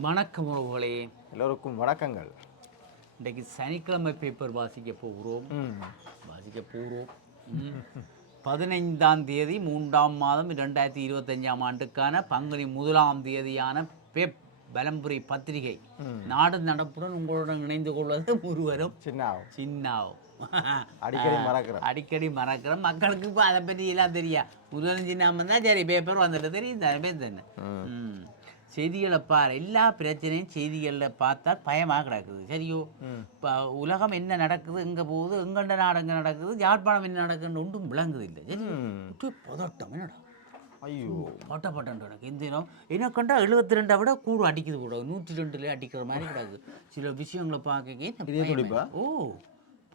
வணக்கம் உறவுகளே, எல்லோருக்கும் வணக்கங்கள். இன்றைக்கு சனிக்கிழமை பேப்பர் வாசிக்க போகிறோம். 15ஆம் தேதி 3ஆம் மாதம் 2025ஆம் ஆண்டுக்கான பங்குனி 1ஆம் தேதியான பலம்புரி பத்திரிகை நாடு நடப்புடன் உங்களுடன் இணைந்து கொள்வது முருவரும் சின்னாவும். அடிக்கடி மறக்கிறோம். மக்களுக்கு இப்போ அதை பற்றி எல்லாம் தெரியா. முருவரும் சின்னாம தான் சரி பேப்பர் வந்துட்டு தெரியும் தானே. செய்திகளை பார், எல்லா பிரச்சனையும் செய்திகளில் பார்த்தா பயமாக கிடக்குது. சரியோ, இப்போ உலகம் என்ன நடக்குது, எங்கே போகுது, எங்கண்ட நாடு எங்கே நடக்குது, யாழ்ப்பாணம் என்ன நடக்குதுன்னு ஒன்றும் விளங்குது இல்லை. சரி, பதட்டம் என்னடா, ஐயோ பட்டப்பட்டன் எனக்கு இந்த தினம் என்ன கண்டா 72 விட கூடு அடிக்குது கூட 102 அடிக்கிற மாதிரி கிடக்குது. சில விஷயங்களை பார்க்க ஓ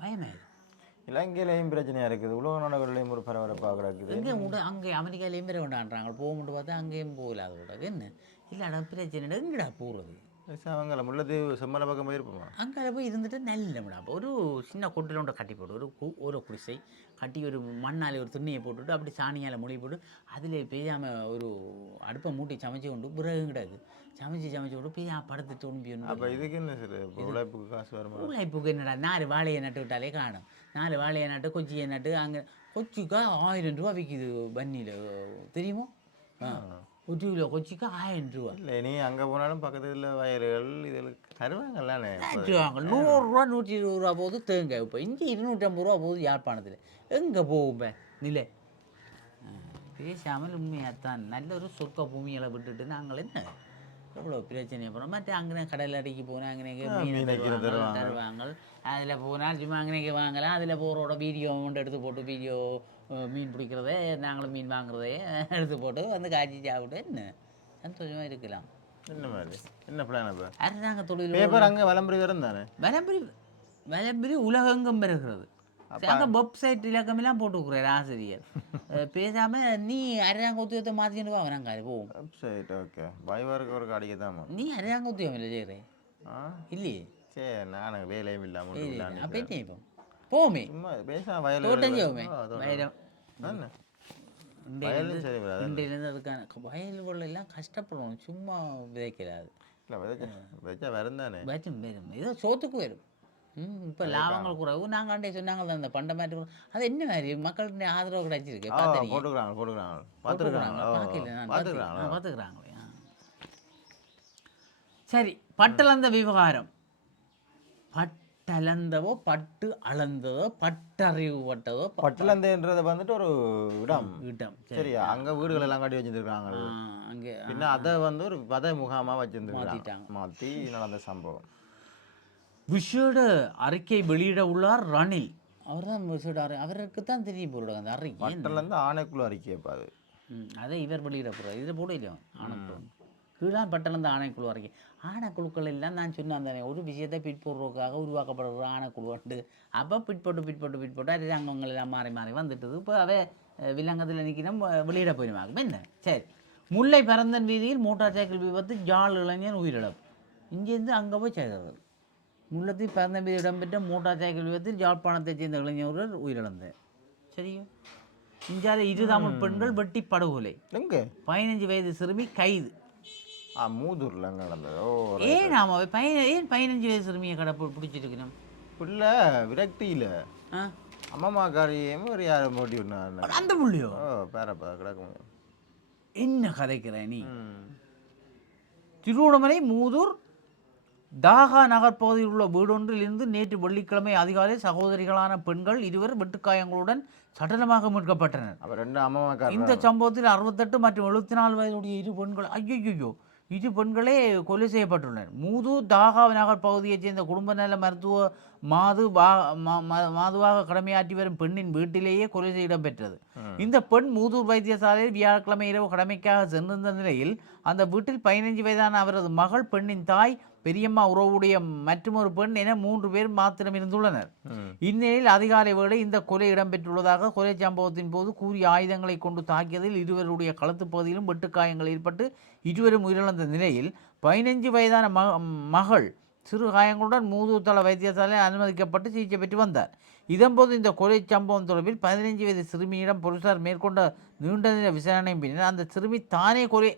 பயமாயிரு. இலங்கையிலையும் பிரச்சனையாக இருக்குது, உலக நாடுகளிலையும் ஒரு பரபரப்பாக கிடக்குது. அங்கே அமெரிக்காலையும் பெற வேண்டான்றாங்க, போகும்போது பார்த்தா அங்கேயும் போகல. அதோட என்ன இல்லைடா பிரச்சனை எங்கடா போகிறது. அவங்கள முல்லைத்தீவு செம்மலை பக்கம் போயிருப்போமா, அங்கே போய் இருந்துட்டு நல்ல ஒரு சின்ன கொட்டில் ஒன்றை கட்டி போட்டு ஒரு குடிசை கட்டி ஒரு மண்ணால் ஒரு துணியை போட்டுவிட்டு அப்படி சாணியால் மொழி போட்டு அதில் பெய்யாமல் ஒரு அடுப்பை மூட்டி சமைச்சு கொண்டு பிறகு கிடாது சமைச்சு கொண்டு பெய்யா படுத்துட்டு ஒன்று. அப்போ இதுக்கு என்ன சார் உழைப்புக்கு காசு வரும்? உழைப்புக்கு என்னடா 4 வாழையை நட்டு விட்டாலே காணும். 4 வாழையை நட்டு கொச்சியை நட்டு அங்கே கொச்சிக்கா 1000 ரூபா விற்கிது பன்னியில், தெரியுமோ? ஒரு கிலோ கொச்சிக்கா 1000 ரூபா. இல்லை, நீ அங்கே போனாலும் பக்கத்தில் வயல்கள் இதில் தருவாங்கல்லானே. 100 ரூபா 120 ரூபா போகுது தேங்காய். இப்போ இங்கே 250 ரூபா போகுது யாழ்ப்பாணத்தில். எங்கே போகும் நிலை? பேசாமல் உண்மையாகத்தான் நல்ல ஒரு சொர்க்க பூமிகளை விட்டுட்டு நாங்கள் என்ன எவ்வளோ பிரச்சனை போகிறோம். மற்ற அங்கே கடல் அடிக்கு போனால் அங்கே தருவாங்க. அதில் போனால் சும்மா அங்கேனே வாங்கலாம். அதில் போகிறோட வீடியோ கொண்டு எடுத்து போட்டு வீடியோ மீன் பிடிக்கிறதே நாங்களும் மீன் வாங்குறதே எடுத்து போட்டு வந்து காய்ச்சி சாப்பிட்டு என்ன சந்தோஷமாக இருக்கலாம். என்ன மாதிரி என்ன பிளான்? இப்போ அரசாங்க தொழில் பேப்பர் அங்கே விளம்பரி வரும் தானே. விளம்பரி உலகெங்கும் பெறுகிறது. அங்கே வெப்சைட் இலக்கமெல்லாம் போட்டுக்கிறேன் ஆசிரியர். பேசாமல் நீ அரசாங்க உத்தியோகத்தை மாற்றிட்டு வா நாங்கள் போவோம். வெப்சைட் ஓகே பயவருக்கு ஒரு காடிக்கு தான். நீ அரசாங்க உத்தியோகம் இல்லை செய்கிறேன் இல்லையே? சரி, நான் வேலையும் இல்லாமல் அப்போ என்ன இப்போ போமே பேச வயலும் வயலேருந்து அதுக்கான வயல்கள் எல்லாம் கஷ்டப்படணும், சும்மா விதைக்கிறாது. வச்சா வரும் தானே, வரும் ஏதோ சோத்துக்கு வரும். இப்போ லாபங்கள் குறைவு. நாங்கள் ஆண்டே சொன்னாங்க அந்த பண்டை மாற்றி அது என்ன மாதிரி மக்களுடைய ஆதரவு கிடைச்சிருக்கு. பார்த்துக்கிறாங்களே. சரி, பட்டளந்த விவகாரம். பட்டளந்தவோ பட்டு அளந்ததோ பட்டறிவு பட்டதோ. பட்டளந்தன்றது வந்துட்டு ஒரு இடம். சரியா, அங்கே வீடுகள் எல்லாம் கட்டி வச்சுருக்காங்க. அங்கே பின்ன அதை வந்து ஒரு பத முகாமாக வச்சுருந்துருக்காங்க. மாற்றி நடந்த சம்பவம். விஷேட அறிக்கை வெளியிட உள்ளார் ரணில். அவர் தான் விஷேட அவருக்கு தான் தெரியும் போடுற அந்த அறிக்கை. பட்டலேருந்து ஆணைக்குழு அறிக்கையப்பா அது. அதை இவர் வெளியிட போகிறார். இதில் போட இல்லையோ ஆணைக்குழு கீழான் பட்டலேருந்து ஆணைக்குழு அறிக்கை. ஆணைக்குழுக்கள் எல்லாம் நான் சொன்ன அந்த ஒரு விஷயத்தை பிற்படுறதுக்காக உருவாக்கப்படுற ஆணைக்குழு உண்டு. அப்போ பிற்பட்டு அரசாங்கங்கள் எல்லாம் மாறி வந்துட்டது. இப்போ அவை விலங்கத்தில் நிற்கணும் வெளியிட போயிடுவாங்க. என்ன சரி, முல்லை பரந்தன் வீதியில் மோட்டார் சைக்கிள் விபத்து, ஜாழ் இளைஞர் உயிரிழப்பு. இங்கேருந்து அங்கே போய் சேர்கிறது. முல்லத்தில் பரந்தன் வீதி இடம்பெற்ற மோட்டார் சைக்கிள் விபத்தில் யாழ்ப்பாணத்தைச் சேர்ந்த இளைஞர்கள் உயிரிழந்தார். சரியோ, இந்தியாவில் 2 தமிழ் பெண்கள் வெட்டி படுகொலை. 15 வயது சிறுமி கைது. மூதூரில் நடந்தது. ஏன் ஆமாம் ஏன் 15 வயது சிறுமியை கடை பிடிச்சிருக்கணும்? பிள்ளை விரக்தியில் அம்மாக்காரியும் ஒரு யாரும் ஓட்டி விடணும். அந்த புள்ளியோ பேரப்பா கிடக்கும். என்ன கதைக்கிற நீ? திருவண்ணாமலை மூதூர் தாகா நகர் பகுதியில் உள்ள வீடொன்றில் இருந்து நேற்று வெள்ளிக்கிழமை அதிகாலை சகோதரிகளான பெண்கள் 2 வெட்டுக்காயங்களுடன் சடலமாக மீட்கப்பட்டனர். இந்த சம்பவத்தில் 68 மற்றும் 74 வயதுடைய 2 பெண்கள் ஐயோ 2 பெண்களே கொலை செய்யப்பட்டுள்ளனர். மூதூர் தாகா நகர் பகுதியைச் சேர்ந்த குடும்ப நல மருத்துவ மாதுவாக கடமையாற்றி வரும் பெண்ணின் வீட்டிலேயே கொலை இடம்பெற்றது. இந்த பெண் மூதூர் வைத்தியசாலையில் வியாழக்கிழமை இரவு கடமைக்காக சென்றிருந்த நிலையில் அந்த வீட்டில் 15 வயதான அவரது மகள், பெண்ணின் தாய், பெரியம்மா உறவுடைய மற்றொரு பெண் என 3 பேர் மாத்திரம் இருந்துள்ளனர். இந்நிலையில் அதிகாலை வேளை இந்த கொலை இடம்பெற்றுள்ளதாக கொலை சம்பவத்தின் போது கூறிய ஆயுதங்களை கொண்டு தாக்கியதில் 2 கழுத்து பகுதியிலும் வெட்டுக்காயங்கள் ஏற்பட்டு 2 உயிரிழந்த நிலையில் 15 வயதான மகள் சிறு காயங்களுடன் மூதூர் தள வைத்தியசாலையில் அனுமதிக்கப்பட்டு சிகிச்சை பெற்று வந்தார். இதன்போது இந்த கொலை சம்பவம் தொடர்பில் 15 வயது சிறுமியிடம் போலீசார் மேற்கொண்ட நீண்ட நேர விசாரணையின் பின்னர் அந்த சிறுமி தானே கொலை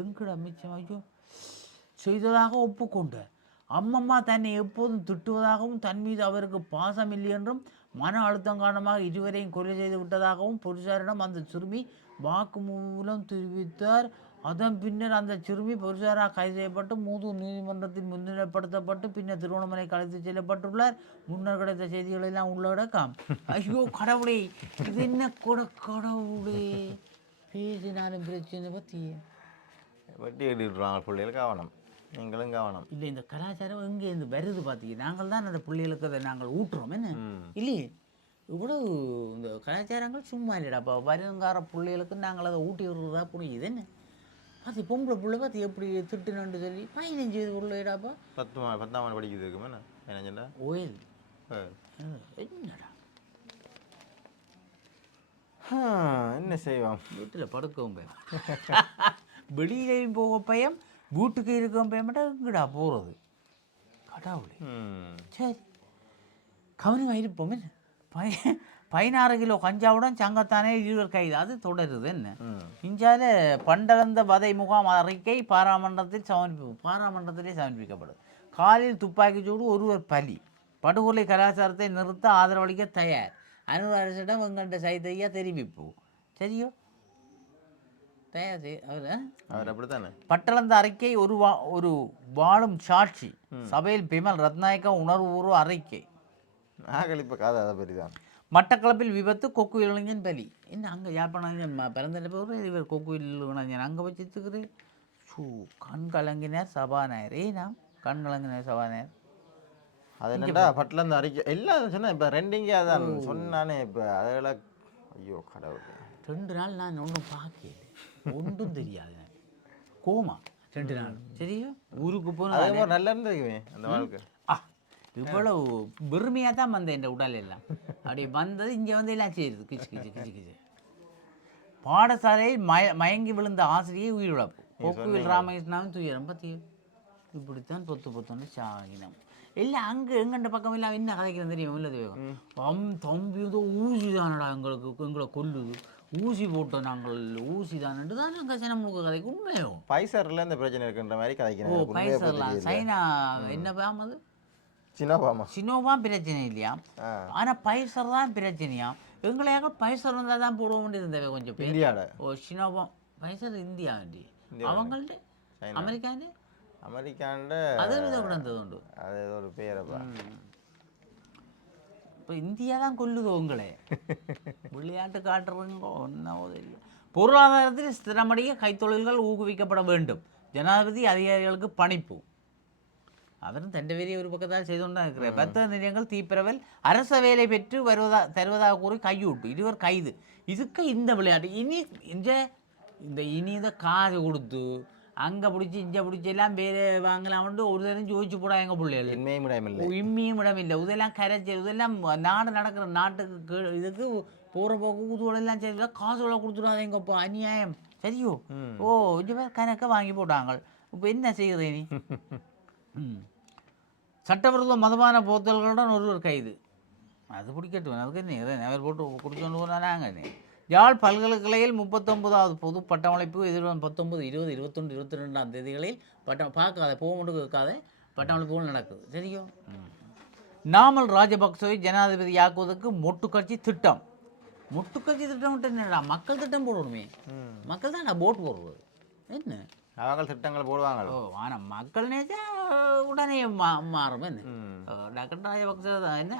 எங்கடா மிச்சம் ஐயோ செய்ததாக ஒப்புக்கொண்டார். அம்மம்மா தன்னை எப்போதும் திட்டுவதாகவும் தன் மீது அவருக்கு பாசம் இல்லை என்றும் மன அழுத்தம் காரணமாக இருவரையும் கொலை செய்து விட்டதாகவும் போலீசாரிடம் அந்த சிறுமி வாக்குமூலம் தெரிவித்தார். அதன் பின்னர் அந்த சிறுமி போலீசாரால் கைது செய்யப்பட்டு மூதூர் நீதிமன்றத்தில் முன்னிலைப்படுத்தப்பட்டு பின்னர் திருவண்ணாமலை அழைத்து செல்லப்பட்டுள்ளார். முன்னர் கிடைத்த செய்திகள் எல்லாம் உள்ளடக்கம். ஐயோ கடவுளே, இது என்ன கூட கடவுளே, பேசினாலும் பிரச்சனை பற்றி வட்டி கட்டிவிட்ருவாங்க பிள்ளைகள். கவனம், நீங்களும் கவனம். இல்லை, இந்த கலாச்சாரம் எங்கேருந்து வருது பார்த்தீங்க? நாங்கள் தான் அந்த பிள்ளைகளுக்கு அதை நாங்கள் ஊட்டுறோம் என்ன இல்லையே. இவ்வளவு இந்த கலாச்சாரங்கள் சும்மா இல்லைடாப்பா. வருங்கார பிள்ளைகளுக்கு நாங்கள் அதை ஊட்டி விடுறதா புரியுது என்ன. பார்த்து பொம்பளை பிள்ளை பார்த்து எப்படி திட்டுனு சொல்லி 15 வயது பிள்ளைடாப்பா. 10ஆம் ஆண்டு படிக்குது இருக்குமே என்ன ஓயில் என்னடா என்ன செய்வோம்? வீட்டில் படுக்கவும் பயம், வெளியிலையும் போக பயம், வீட்டுக்கு இருக்கவும் பயம். எங்கடா போகிறது கடவுளே. சரி, கவனமாக இருப்போம் என்ன. 16 கிலோ கஞ்சாவுடன் சங்கத்தானே இருவர் கைது. அது தொடருது என்ன. இஞ்சால பண்டளந்த வதை முகாம் அறிக்கை பாராளுமன்றத்திலே சமர்ப்பிக்கப்படுது. காலில் துப்பாக்கி சூடு, ஒருவர் பலி. படுகொலை கலாச்சாரத்தை நிறுத்த ஆதரவளிக்க தயார். அனுர் அரசிடம் எங்கள்கிட்ட சைதையா தெரிவிப்பு. சரியோ தயார் அவர் அப்படித்தானே. பட்டளந்த அறிக்கை ஒரு வாழும் சாட்சி. சபையில் பிமல் ரத்நாயக்க உணர்வுபூர்வ அறிக்கை. மட்டக்களப்பில் விபத்து, கொக்கு இளைஞன் பலி. என்ன அங்கே யாழ்ப்பாணம் பிறந்த இவர் கொக்கு இளைஞன் அங்கே வச்சுக்கிறேன். கண் கலங்கினார் சபாநாயகர். நாம் கண் கலங்கினார் சபாநாயகர். அது என்னடா பட்டில் அறிக்கை எல்லாம் சொன்னேன். இப்போ ரெண்டிங்கே அதான் சொன்னானே. இப்போ அதெல்லாம் ஐயோ கடவுள், 2 நாள் நான் ஒன்றும் பார்க்கல, ஒன்றும் தெரியாது. கோமா 2 நாள். சரியா ஊருக்கு போன நல்லா இருந்தது அந்த வாழ்க்கை. இவ்வளவு பெருமையாக தான் வந்தேன் என் உடல் எல்லாம். அப்படி வந்தது இங்கே வந்து எல்லாம் செய்யுது கிச்சு கிச்சு கிச்சு கிச்சு. பாடசாலையில் மயங்கி விழுந்த ஆசிரியை உயிரிழப்பு. கொக்குவில் ராமகிருஷ்ணாவின் துயரம் பற்றி இப்படித்தான் பொத்துன்னு சாகினம் இல்லை. அங்கே எங்கண்ட பக்கம் எல்லாம் என்ன கதைக்கிறது தெரியும் இல்லை. தம்பி ஏதோ ஊசி தானடா எங்களை கொல்லுது, ஊசி போட்டோம் நாங்கள், ஊசி தானட்டு தான் நாங்கள் சனமுக கதைக்கு உண்மையோ. பைசரில் இந்த பிரச்சனை இருக்குன்ற மாதிரி கதைக்கிறோம். ஓ பைசர்லாம் சைனா என்ன பாமது சினோவா பிரச்சனை இல்லையா. ஆனால் பைசர் தான் பிரச்சனையா. எங்களையாக பைசர் இருந்தால் தான் போட வேண்டியிருந்தவை கொஞ்சம் பேர். இந்தியாவில் ஓ சினோவா பைசர் இந்தியா வேண்டி அவங்கள்ட்ட அமெரிக்காண்ட அது இதை கிடந்தது உண்டு. அது ஒரு பேரப்பா. இப்போ இந்தியா தான் கொல்லுது உங்களே. விளையாட்டு காட்டுறவங்க ஒன்றாவோ இல்லை. பொருளாதாரத்தில் ஸ்திரமடைய கைத்தொழில்கள் ஊக்குவிக்கப்பட வேண்டும். ஜனாதிபதி அதிகாரிகளுக்கு பணிப்பு. அவரும் தண்டவேரியை ஒரு பக்கத்தால் செய்து கொண்டு இருக்கிறார். வர்த்தக நிலையங்கள் தீப்பிரவல் அரச வேலை பெற்று தருவதாக கூறி கையூட்டு. 2 கைது. இதுக்கு இந்த விளையாட்டு இனி காசு கொடுத்து அங்கே பிடிச்சி இங்கே பிடிச்சி எல்லாம் வேறு வாங்கலாம்னு ஒரு தரம் ஜோதிச்சு போடா எங்கள் பிள்ளைகள். இம்மியும் இடம் இல்லை. இதெல்லாம் கரைச்சி இதெல்லாம் நாடு நடக்கிற நாட்டுக்கு இதுக்கு போகிற போக்கு ஊதுவெல்லாம் சரி காசோட கொடுத்துடாத எங்கப்பா அநியாயம். சரியோ ஓ இது கணக்கை வாங்கி போட்டாங்க. இப்போ என்ன செய்கிறது நீ. சட்டவிரோத மதமான போத்தல்களுடன் ஒருவர் கைது. அது பிடிக்கட்டும், அதுக்கு என்ன அவர் போட்டு குடிச்சோண்டு போனாங்க. யாழ் பல்கலைக்கழகில் 39வது பொது பட்டமளிப்பு எதிர்வரும் 19, 20, 21, 22ஆம் தேதிகளில் பார்க்காத போக மட்டும் கேட்காத பட்டமளிப்புகள் நடக்குது. சரியோ நாமல் ராஜபக்சவை ஜனாதிபதியாக்குவதற்கு மொட்டுக்கட்சி திட்டம். மொட்டுக்கட்சி திட்டம் என்னடா, மக்கள் திட்டம் போடணுமே. மக்கள் தான் நான் போட்டு போடுறது என்ன அவங்க திட்டங்கள் போடுவாங்க. ஓ ஆனால் மக்கள் நேச்சா உடனே மாறும் என்ன. டாக்டர் ராஜபக்ச தான் என்ன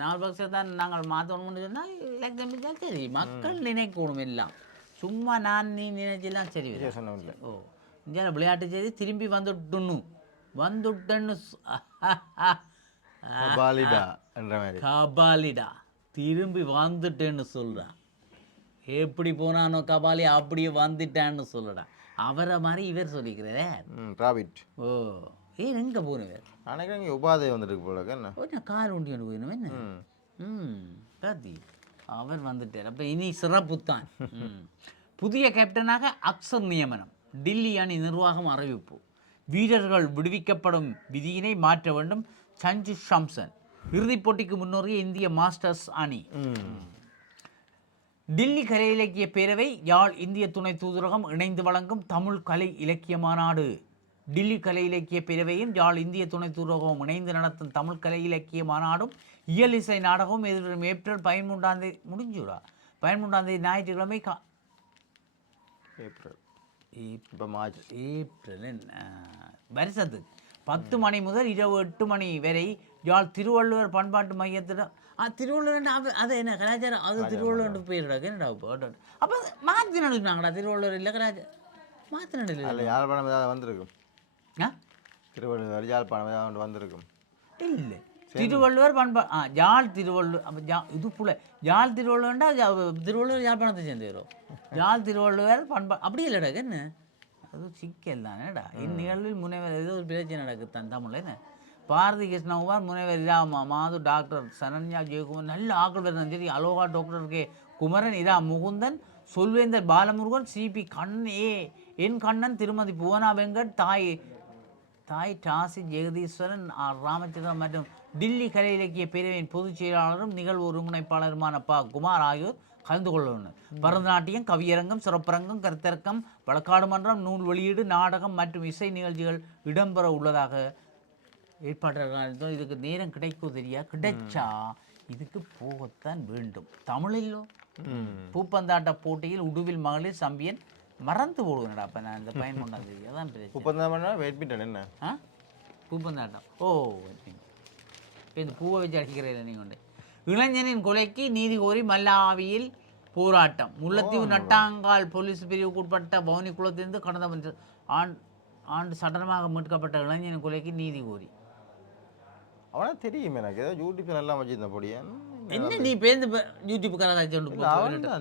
4 பக்ச தான் நாங்கள் மாற்றணும்னு சொன்னால் எலெக்ஷன் பிடிச்சா சரி. மக்கள் நினைக்கணும் எல்லாம், சும்மா நான் நீ நினைச்செல்லாம் சரி. ஓ இந்தியா விளையாட்டு செய்தி திரும்பி வந்துட்டேன்னு கபாலிடா திரும்பி வந்துட்டேன்னு சொல்கிறான். எப்படி போனானோ கபாலி அப்படியே வந்துட்டான்னு சொல்லடா. அவரை மாதிரி இவர் சொல்லிக்கிறே. ஓ ஏன் எங்கே போனவர் அன்னைக்கு உபாதை வந்துட்டு போல என்ன கார் ஒண்டி கொண்டு போயிடணும் என்ன. காத்தி அவர் வந்துட்டார். அப்போ இனி சிறப்புத்தான். புதிய கேப்டனாக அக்சர் நியமனம். டில்லி அணி நிர்வாகம் அறிவிப்பு. வீரர்கள் விடுவிக்கப்படும் விதியினை மாற்ற வேண்டும். சஞ்சு சாம்சன். இறுதிப் போட்டிக்கு முன்னோறிய இந்திய மாஸ்டர்ஸ் அணி. டில்லி கலை இலக்கிய பேரவை யாழ் இந்திய துணை தூதரகம் இணைந்து வழங்கும் தமிழ் கலை இலக்கிய மாநாடு. டில்லி கலை இலக்கிய பேரவையும் யாழ் இந்திய துணை தூதரகமும் இணைந்து நடத்தும் தமிழ் கலை இலக்கிய மாநாடும் இயல் இசை நாடகமும் எதிர்வரும் ஏப்ரல் 13 முடிஞ்சுடா 13 ஞாயிற்றுக்கிழமை ஏப்ரல் வருஷத்துக்கு 10 மணி முதல் இரவு 8 மணி வரை யாழ் திருவள்ளுவர் பண்பாட்டு மையத்திடம் திருவள்ளுவர் அது என்ன கலாச்சாரம் அது திருவள்ளுவர் போயிடா என்னடா அப்போ மாற்றி நடக்குனாங்கடா திருவள்ளுவர் இல்லை கலாச்சாரம் மாற்றி நடக்கல யாழ்ப்பாணம் ஏதாவது வந்திருக்கும் திருவள்ளுவர் யாழ்ப்பாணம் ஏதாவது வந்திருக்கும் இல்லை திருவள்ளுவர் பண்பா யாழ் திருவள்ளுவர் அப்போ இது புல யாழ் திருவள்ளுவர்ண்டா திருவள்ளுவர் யாழ்ப்பாணத்தை சேர்ந்து வரும் யாழ் திருவள்ளுவர் பண்பா அப்படி இல்லைடா என்ன அது சிக்கல் தானேடா இந்நிகழ்வில் முனைவர் ஏதோ ஒரு பிரச்சனை நடக்குத்தான் தமிழ் என்ன பாரதி கிருஷ்ணகுமார் முனைவர் இராமா மாது டாக்டர் சரண்யா ஜெயக்குமார் நல்ல ஆக்கள் இருந்தாலும் சரி அலோகா டாக்டர் கே குமரன் இரா முகுந்தன் சொல்வேந்தர் பாலமுருகன் சிபி என் கண்ணன் திருமதி புவனா வெங்கட் தாய் டாசி ஜெகதீஸ்வரன் ராமச்சந்திரன் மற்றும் டில்லி கலை இலக்கிய பேரவையின் பொதுச் செயலாளரும் நிகழ்வு ஒருங்கிணைப்பாளருமான குமார் ஆகியோர் கலந்து கொள்ளனர். பரதநாட்டியம், கவியரங்கம், சிறப்பரங்கம், கருத்தரங்கம், வழக்காடு மன்றம், நூல் வெளியீடு, நாடகம் மற்றும் இசை நிகழ்ச்சிகள் இடம்பெற உள்ளதாக ஏற்பாட்டாளர்கள். இதுக்கு நேரம் கிடைக்கும் தெரியா, கிடைச்சா இதுக்கு போகத்தான் வேண்டும். தமிழிலோ பூப்பந்தாட்ட போட்டியில் உடுவில் மகளிர் சம்பியன் மறந்து போடுவேன்டா. அப்போ நான் இந்த பயன் பண்ணாது தெரியும். அதான் பூப்பந்தாட்டம் என்ன பூப்பந்தாட்டம் இது பூவை வச்சு அடிக்கிறேன் நீங்கள் கொண்டு. இளைஞனின் கொலைக்கு நீதி கோரி மல்லாவியில் போராட்டம். முல்லைத்தீவு நட்டாங்கால் போலீஸ் பிரிவுக்கு உட்பட்ட பவுனி குளத்திலிருந்து கடந்த ஆண்டு சடலமாக மீட்கப்பட்ட இளைஞனின் கொலைக்கு நீதி கோரி. அவனா தெரியும் எனக்கு ஏதோ யூடியூப் நல்லா வச்சிருந்தேன் பொடியா என்ன நீ பேருந்து யூடியூப் கதை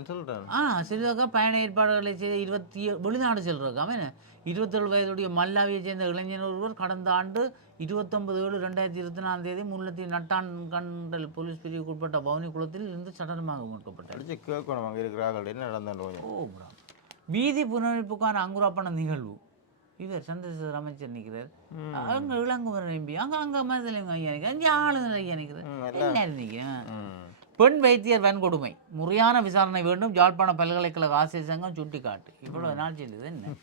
சொல்றேன். சிறுவக்கா பயண ஏற்பாடுகளை செய்த வெளிநாடு செல்றக்கா அவன் 27 வயதுடைய மல்லாவியை சேர்ந்த இளைஞர் ஒருவர் கடந்த ஆண்டு 29/7/2024 முல்லைத்தீவு நட்டான்கண்டல் போலீஸ் பிரிவுக்கு உட்பட்ட பவுனி குளத்தில் இருந்து சடலமாக மீட்கப்பட்டார். என்ன நடந்தாலும் வீதி புனரமைப்புக்கான அங்குராப்பண நிகழ்வு. இவர் சந்திரசேகர் அமைச்சர் நிற்கிறார். அங்கே இளங்குமரன் எம்பி அங்கே மருத்துவ ஐயா நிற்கிறேன், அங்கே ஆளுநர் ஐயா நிற்கிறேன், எல்லாரும் நிற்கிறேன். பெண் வைத்தியர் வன்கொடுமை முறையான விசாரணை வேண்டும். யாழ்ப்பாண பல்கலைக்கழக ஆசிரியர் சங்கம் சுட்டிக்காட்டு. இவ்வளவு நாள் செல்லுது என்ன.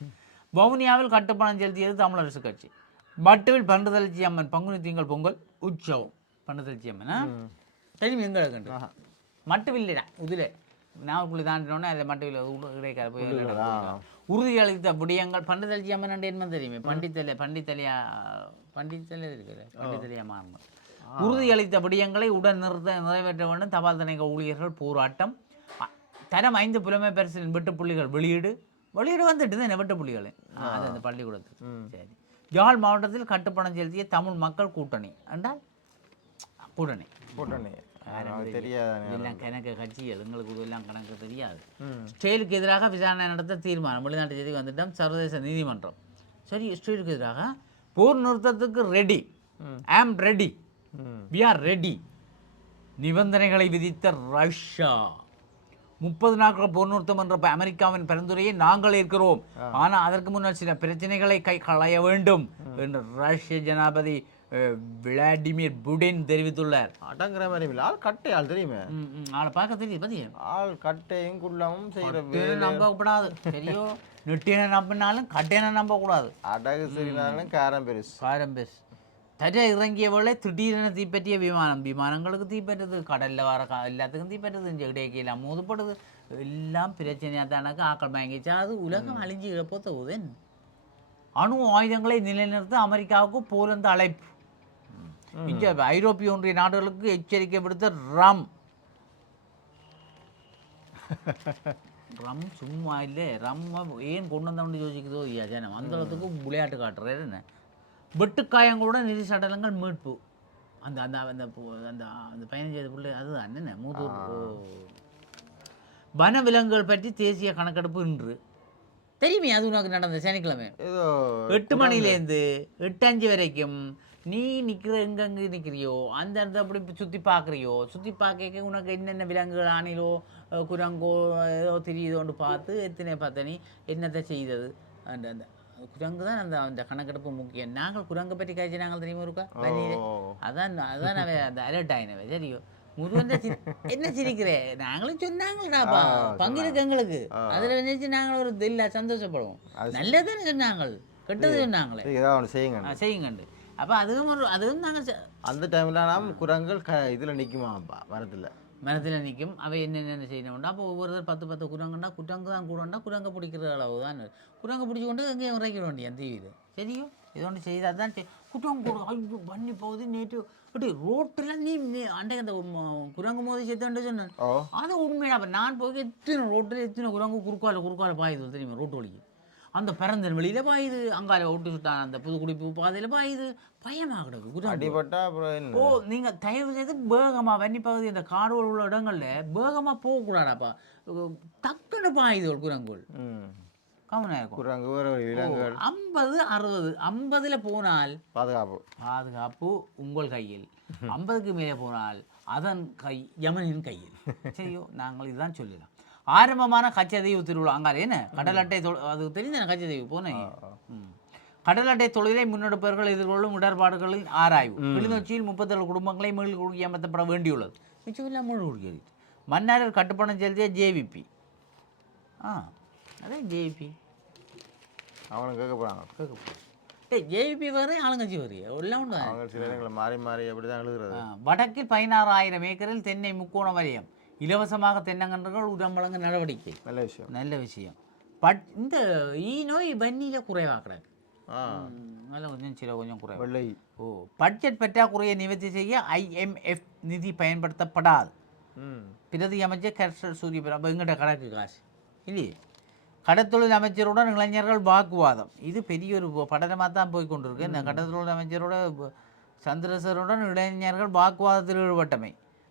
வவுனியாவில் கட்டுப்பணம் செலுத்தியது தமிழரசு கட்சி. மட்டுவில் பண்டுதளச்சி அம்மன் பங்குனி திங்கள் பொங்கல் உற்சவம். பண்டுதளச்சி அம்மன் தெரியும் எங்களை கண்டு மட்டுமில்லைடா இதில் நாவுக்குள்ளே தாண்டினோடனே அதை மட்டும் கிடைக்காது. போய் உறுதியளித்த விடயங்கள் பண்டுதளச்சி அம்மன் என்ன தெரியுமே பண்டித்தலையா இருக்கிற பண்டித்தலையா மாறணும். உறுதியளித்த விடயங்களை உடன் நிறைவேற்ற வேண்டும். தபால் தணிக்க ஊழியர்கள் போராட்டம். தரம் 5 புலமை பரிசிலின் வெட்டுப்புள்ளிகள் வெளியீடு வந்துட்டு தான் வெட்டுப்புள்ளிகள் அது அந்த பள்ளிக்கூடத்துக்கு. சரி, யாழ் மாவட்டத்தில் கட்டுப்பணம் செலுத்திய தமிழ் மக்கள் கூட்டணி என்றால் கூட்டணி தெரியாது கணக்கு கட்சிகள் எங்களுக்கு இதெல்லாம் கணக்கு தெரியாது. ஸ்டேலுக்கு எதிராக விசாரணை நடத்த தீர்மானம். வெளிநாட்டு செய்தி வந்துட்டோம். சர்வதேச நீதிமன்றம் சரி ஸ்டேலுக்கு எதிராக போர் நிறுத்தத்துக்கு ரெடி. ஆம் ரெடி, வி ஆர் ரெடி. நிபந்தனைகளை விதித்த ரஷ்யா. 30 நாட்கள் போர் நிறுத்தம் என்ற அமெரிக்காவின் பரிந்துரையை நாங்கள் ஏற்கிறோம், ஆனால் அதற்கு முன்னால் சில பிரச்சனைகளை களைய வேண்டும் என்று ரஷ்ய ஜனாதிபதி விளாடிமிர் புடின் தெரிவித்துள்ளார். அடங்குற மாதிரி ஆள் கட்டை ஆள் தெரியுமே, ஆளை பார்க்க தெரியுது பத்தியா, ஆள் கட்டையும் குள்ளமும் செய்யற நம்பக்கூடாது. சரியோ நெட்டின நம்பினாலும் கட்டையின நம்பக்கூடாது. அடகு சரினாலும் காரம் பெருசு. தர இறங்கிய வேளை திடீரென தீப்பற்றிய விமானங்களுக்கு தீப்பற்றுது, கடலில் வர எல்லாத்துக்கும் தீப்பற்றுது, இடையெல்லாம் மோதப்படுது, எல்லாம் பிரச்சனையாக தானக்கு ஆக்கள் வாங்கிச்சா அது உலகம் அழிஞ்சு இழப்போத்தவுதேன். அணு ஆயுதங்களை நிலைநிறுத்த அமெரிக்காவுக்கு போலந்து அழைப்பு. ஐரோப்பிய ஒன்றிய நாடுகளுக்கு எச்சரிக்கை விடுத்த ரம் சும்மா இல்லை, ரம்ம ஏன் கொண்டு வந்தோம்னு யோசிக்குதோ ஜனம் அந்த அளவுக்கு விளையாட்டு காட்டுறாரு. என்ன வெட்டுக்காயங்களுடன் நிதி சடலங்கள் மீட்பு. அந்த அந்த அந்த அந்த அந்த 15 பிள்ளை அது என்ன மூதூர். வன விலங்குகள் பற்றி தேசிய கணக்கெடுப்பு இன்று தெரியுமே, அது உனக்கு நடந்த சனிக்கிழமை 8 மணிலேருந்து 8:05 வரைக்கும். நீ எங்கெங்கே நிற்கிறியோ அந்த இடத்த அப்படி சுற்றி பார்க்க உனக்கு என்னென்ன விலங்குகள் ஆணிலோ குரங்கோ ஏதோ தெரியுதோன்னு பார்த்து எத்தனை நீ என்னத்தை செய்தது. அந்த அந்த குரங்கு தான் அந்த அந்த கணக்கெடுப்பு முக்கியம். நாங்கள் குரங்கை பற்றி காய்ச்சி நாங்கள் தெரியுமா இருக்கா அதான் அந்த அலர்ட் ஆகினவே சரியோ. முருகன் என்ன சிரிக்கிறேன் நாங்களும் சொன்னாங்கடாப்பா பங்கு இருக்கு எங்களுக்கு அதில் நினைச்சு நாங்கள் ஒரு இல்லை சந்தோஷப்படுவோம் நல்லதானே சொன்னாங்க கெட்டது சொன்னாங்களே ஏதாவது செய்யுங்க செய்யுங்கண்டு அப்போ அதுவும் நாங்கள் அந்த டைமில் குரங்கள் இதில் நிற்குமாப்பா மரத்தில் நிற்கும் அவை என்னென்ன செய்யணும்னா அப்போ ஒவ்வொருத்தர் 10 குரங்குன்னா குரங்கு தான் கூடண்டா குரங்கை பிடிக்கிற அளவு தான் குரங்கை பிடிச்சி கொண்டு எங்கேயும் உரைக்கிற வேண்டிய அந்த டிவியில் சரியோ இதோண்டு செய்தால் தான் குரங்கு ஐயோ பண்ணி போகுது நேற்று அப்படி ரோட்டில் நீ அன்றைக்கு அந்த குரங்கு மோதி சேர்த்துட்டு சொன்னேன் அது உண்மையாக அப்போ நான் போய் எத்தனை குரங்கு குறுக்கால பாயுது தெரியுமா ரோட்டு வழிக்கு அந்த பிறந்தன் வெளியில் பாயுது அங்கால விட்டு சுட்டான் அந்த புதுக்குடிப்பு பாதையில் பாயுது பயமாக கிடக்கு அடிபட்டா அப்புறம் ஓ நீங்கள் தயவு செய்து வேகமாக வன்னி பகுதி இந்த காடுகள் உள்ள இடங்களில் வேகமாக போகக்கூடாதாப்பா டக்குன்னு பாயுது ஒரு குரங்குகள் கவனம் இருக்கும் குரங்கு விலங்குகள் 50 போனால் பாதுகாப்பு உங்கள் கையில் 50க்கு மேலே போனால் அதன் யமனின் கையில் சரியோ நாங்கள் இதுதான் சொல்லலாம் ஆரம்பமான கச்சதீவு திருவிழா அங்காலே என்ன கடல் அட்டை அது தெரிஞ்ச கச்சதீவு போனேன் கடல் அட்டை தொழிலை முன்னெடுப்பவர்கள் எதிர்கொள்ளும் இடர்பாடுகளின் ஆராய்வு கிளிநொச்சியில் 37 குடும்பங்களை மீள் குடியமர்த்தப்பட வேண்டியுள்ளது மிச்சமில்லாம் முழு குடிக்கிறது மன்னாரில் கட்டுப்பணம் செலுத்திய ஜேவிபி அதே ஜேவிபி அவங்களும் கேட்க போகிறாங்க ஜேவிபி வர ஆளுங்கட்சி வரைய எல்லாம் உண்டு சில இடங்களில் மாறி அப்படி தான் எழுதுறது வடக்கில் 16,000 ஏக்கரில் தென்னை முக்கோண வலயம் இலவசமாக தென்னங்கன்றுகள் உரம் வழங்க நடவடிக்கை நல்ல விஷயம் இந்த நோய் வன்னியில் குறைவாக கிடக்கு கொஞ்சம் குறைவு பட்ஜெட் பற்றாக்குறையை நிவர்த்தி செய்ய IMF நிதி பயன்படுத்தப்படாது பிரதி அமைச்சர் கர்ஷர் சூரியபிரபு எங்கிட்ட கணக்கு காசு இல்லையே கடத்தொழில் அமைச்சருடன் இளைஞர்கள் வாக்குவாதம் இது பெரிய ஒரு படலமாக தான் போய் கொண்டிருக்கு இந்த கடத்தொழில் அமைச்சரோட சந்திரசருடன் இளைஞர்கள் வாக்குவாதத்தில் ஈடுபட்டமை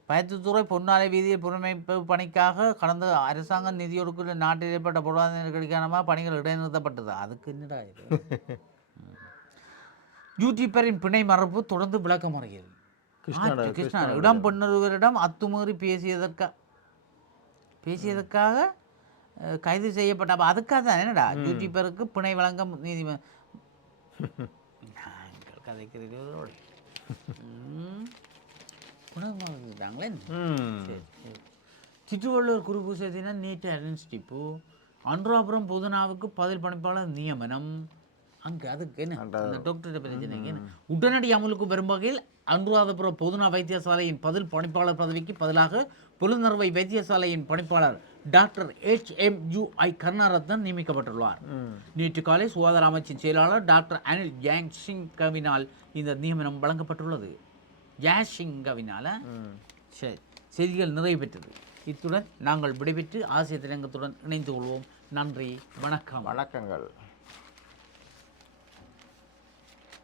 பயத்துத்துறை பொன்னாலை வீதியில் புறமைப்பு பணிக்காக கடந்த அரசாங்க நிதி ஒதுக்கீடு நாட்டில் ஏற்பட்ட பொருளாதார நெருக்கடிக்கான பணிகள் இடைநிறுத்தப்பட்டது அதுக்கு என்னடா இது யூடியூபரின் பிணை மறுப்பு தொடர்ந்து விளக்கம் அறைகிறது கிருஷ்ணா இடம் பெண்ணொருவரிடம் அத்துமீறி பேசியதற்காக கைது செய்யப்பட்ட அப்போ அதுக்காக தான் என்னடா யூடியூபருக்கு பிணை வழங்க நீதிமன்றம் கதைக்கிறீர்களோட குணமாட்டாங்களே திருவள்ளூர் குருபூசத்தினர் நேற்று அனுஷ்டிப்பு அன்றாபுரம் பொதுனாவுக்கு பதில் பணிப்பாளர் நியமனம் அங்கே அதுக்கு என்ன அந்த டாக்டர் பிரச்சனைக்கு என்ன உடனடி அமலுக்கு வரும் வகையில் அனுராதபுரம் பொதுனா வைத்தியசாலையின் பதில் பணிப்பாளர் பதவிக்கு பதிலாக புலனறுவை வைத்தியசாலையின் பணிப்பாளர் டாக்டர் HMUI கருணாரத்னன் நியமிக்கப்பட்டுள்ளார் நேற்று காலை சுகாதார அமைச்சின் செயலாளர் டாக்டர் அனில் ஜாங்சிங்கவினால் இந்த நியமனம் வழங்கப்பட்டுள்ளது ஜாஷிங்கவினால சரி செய்திகள் நிறைவு பெற்றது இத்துடன் நாங்கள் விடைபெற்று ஆசிய தினங்கத்துடன் இணைந்து கொள்வோம் நன்றி வணக்கங்கள்